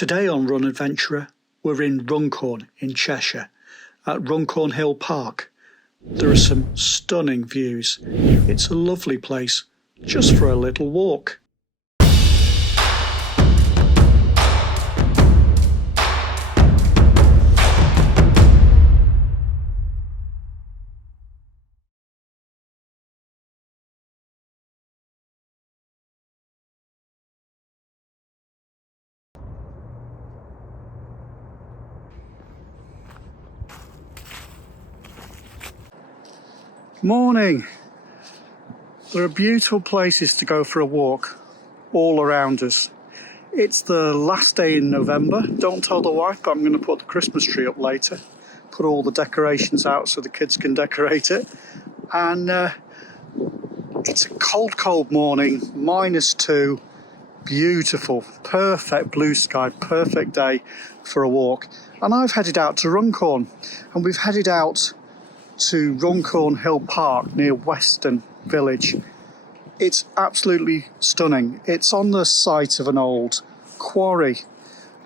Today on Run Adventurer, we're in Runcorn in Cheshire, at Runcorn Hill Park. There are some stunning views. It's a lovely place, just for a little walk. Morning! There are beautiful places to go for a walk all around us. It's the last day in November. Don't tell the wife, but I'm going to put the Christmas tree up later. Put all the decorations out so the kids can decorate it. And it's a cold morning, -2, beautiful, perfect blue sky, perfect day for a walk. And I've headed out to Runcorn, and we've headed out to Runcorn Hill Park near Weston village. It's absolutely stunning. It's on the site of an old quarry,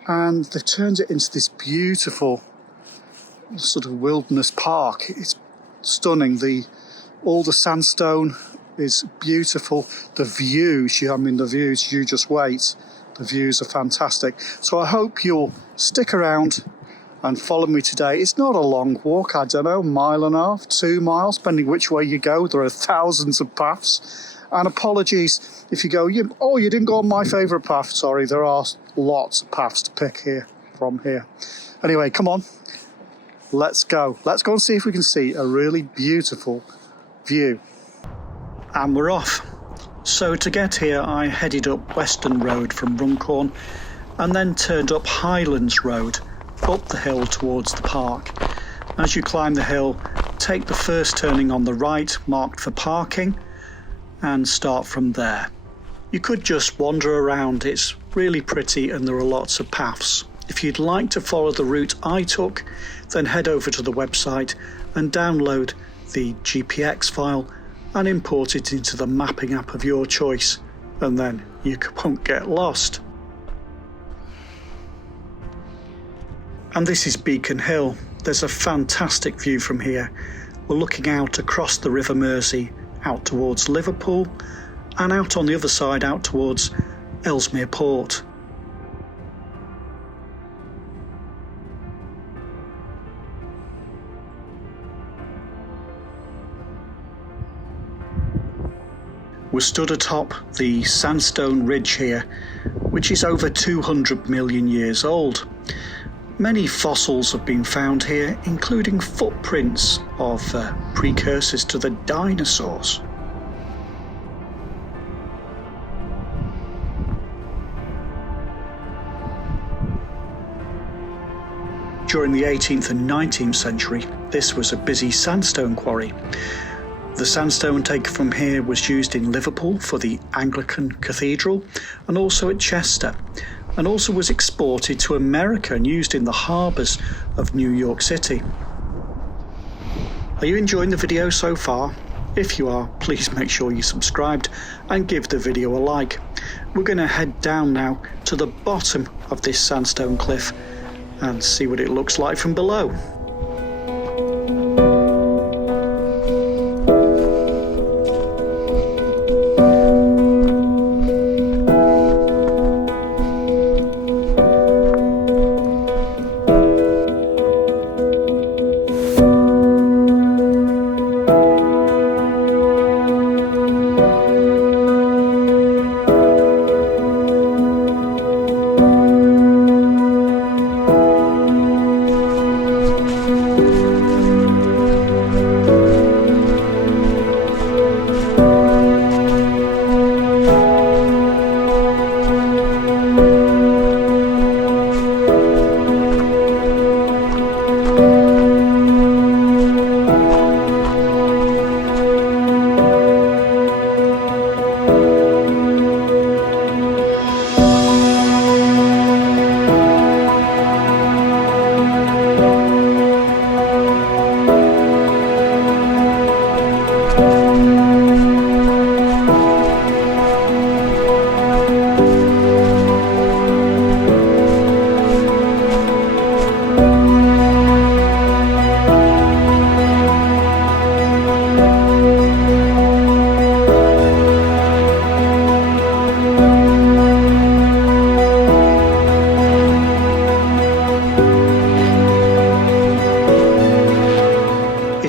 and they've turned it into this beautiful sort of wilderness park. It's stunning. All the sandstone is beautiful. The views, you just wait. The views are fantastic. So I hope you'll stick around and follow me today. It's not a long walk, I don't know, 1.5 miles, 2 miles, depending which way you go. There are thousands of paths. And apologies if you go, you didn't go on my favourite path. Sorry, there are lots of paths to pick from here. Anyway, come on, let's go. Let's go and see if we can see a really beautiful view. And we're off. So to get here, I headed up Weston Road from Runcorn and then turned up Highlands Road, up the hill towards the park. As you climb the hill, take the first turning on the right, marked for parking, and start from there. You could just wander around. It's really pretty and there are lots of paths. If you'd like to follow the route I took, then head over to the website and download the GPX file and import it into the mapping app of your choice, and then you won't get lost. And this is Beacon Hill. There's a fantastic view from here. We're looking out across the River Mersey, out towards Liverpool, and out on the other side, out towards Ellesmere Port. We're stood atop the Sandstone Ridge here, which is over 200 million years old. Many fossils have been found here, including footprints of precursors to the dinosaurs. During the 18th and 19th century, this was a busy sandstone quarry. The sandstone taken from here was used in Liverpool for the Anglican Cathedral and also at Chester, and also was exported to America and used in the harbours of New York City. Are you enjoying the video so far? If you are, please make sure you subscribed and give the video a like. We're going to head down now to the bottom of this sandstone cliff and see what it looks like from below.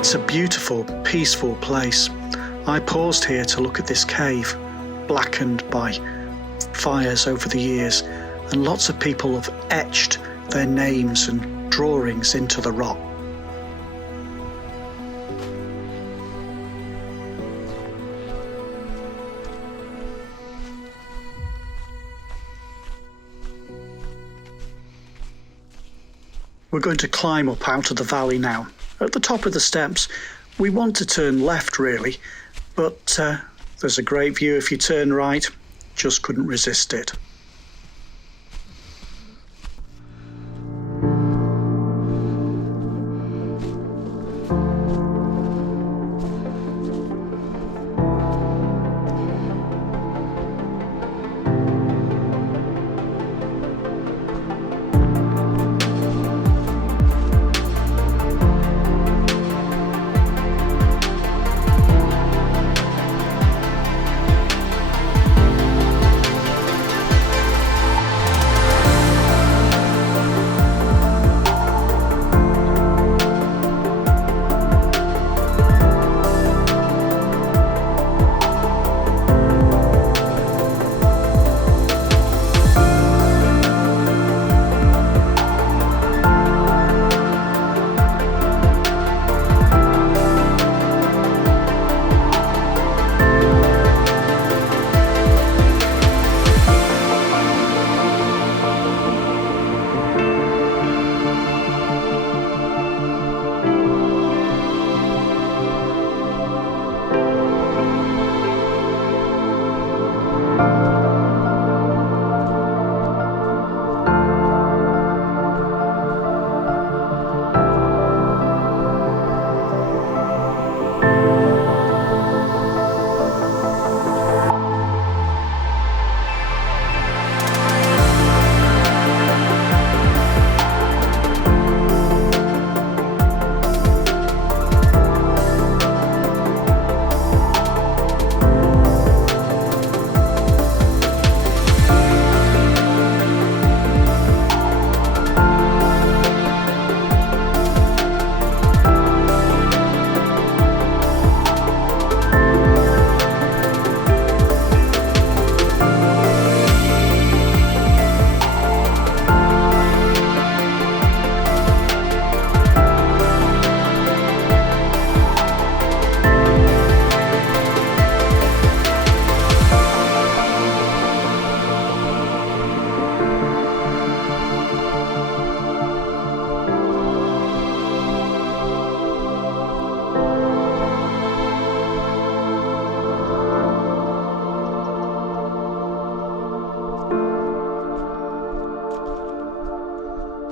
It's a beautiful, peaceful place. I paused here to look at this cave, blackened by fires over the years, and lots of people have etched their names and drawings into the rock. We're going to climb up out of the valley now. At the top of the steps, we want to turn left really, but there's a great view if you turn right. Just couldn't resist it.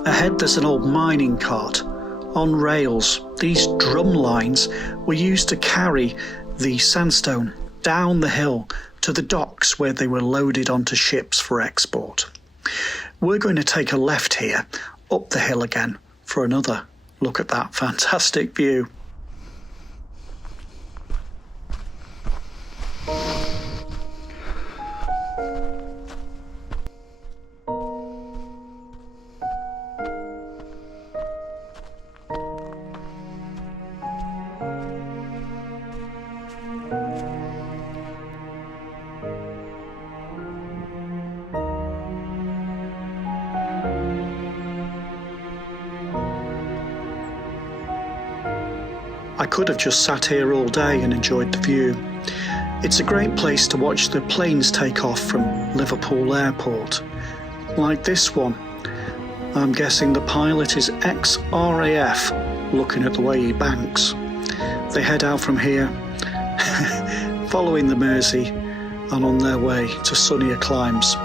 Ahead there's an old mining cart on rails. These drum lines were used to carry the sandstone down the hill to the docks where they were loaded onto ships for export. We're going to take a left here, up the hill again, for another look at that fantastic view. I could have just sat here all day and enjoyed the view. It's a great place to watch the planes take off from Liverpool Airport. Like this one. I'm guessing the pilot is ex-RAF, looking at the way he banks. They head out from here, following the Mersey and on their way to sunnier climes.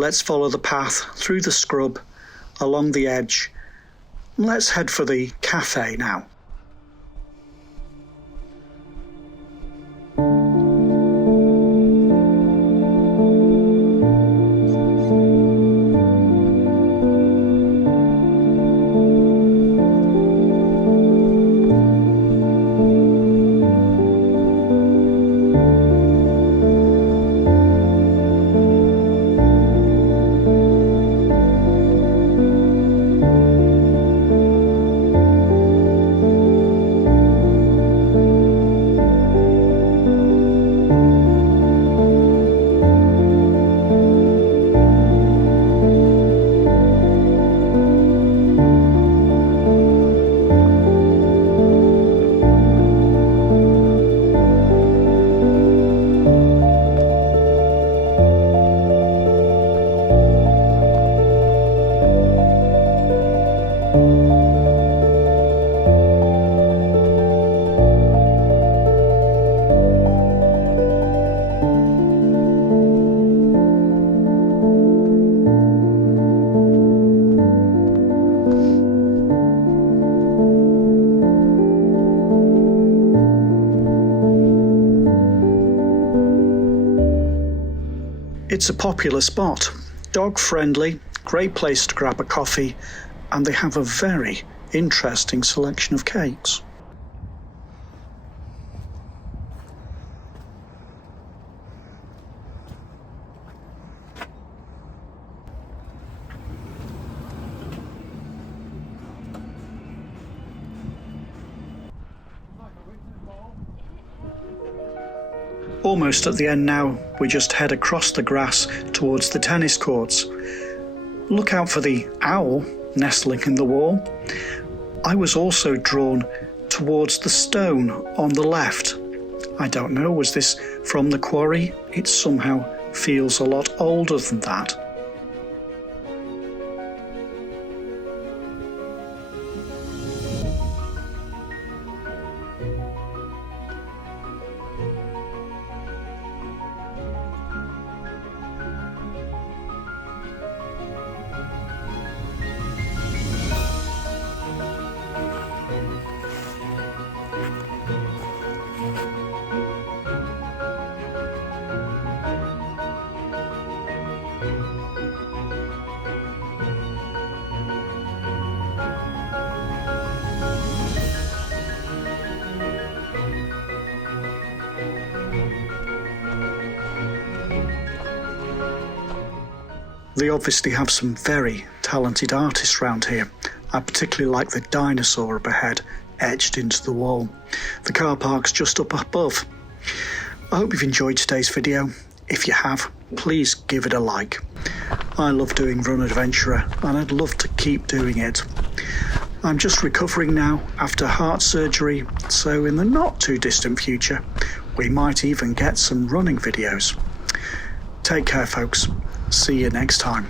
Let's follow the path through the scrub, along the edge. Let's head for the cafe now. It's a popular spot, dog friendly, great place to grab a coffee, and they have a very interesting selection of cakes. Almost at the end now, we just head across the grass towards the tennis courts. Look out for the owl nestling in the wall. I was also drawn towards the stone on the left. I don't know, was this from the quarry? It somehow feels a lot older than that. They obviously have some very talented artists around here. I particularly like the dinosaur up ahead, etched into the wall. The car park's just up above. I hope you've enjoyed today's video. If you have, please give it a like. I love doing Run Adventurer and I'd love to keep doing it. I'm just recovering now after heart surgery, so in the not too distant future, we might even get some running videos. Take care, folks. See you next time.